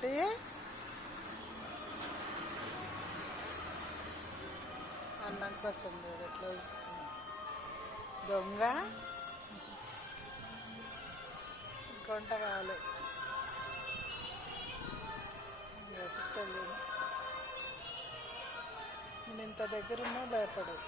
పెట్టి అన్నం కోసం చూడు ఎట్లా ఇస్తుంది దొంగ. ఇంకొంట కావాలి పుట్టలు చూడు. నేను ఇంత దగ్గరున్నా భయపడదు.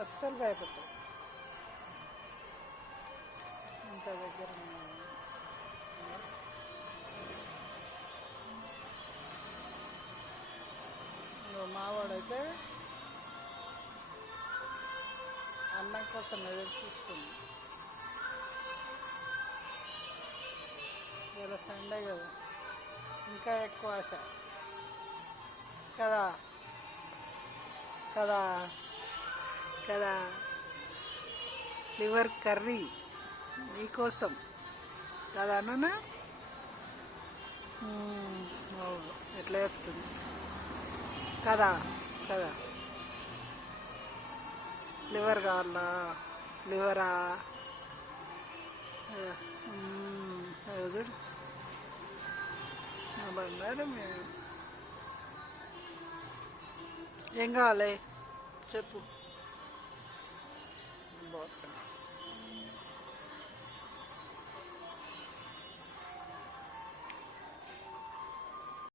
అస్సలు భయపడదు. ఇంత దగ్గర మావాడైతే అన్నం కోసం ఎదురు చూస్తుంది. ఇలా సండే కదా, ఇంకా ఎక్కువ ఆశ కదా కదా కదా. లివర్ కర్రీ నీకోసం కదా అన్న. ఎట్లా చెప్తుంది కదా కదా. లివర్ కావాలా? లివరా? చూడు బంగారం. ఏం కావాలి చెప్పు. బాగుంటుంది.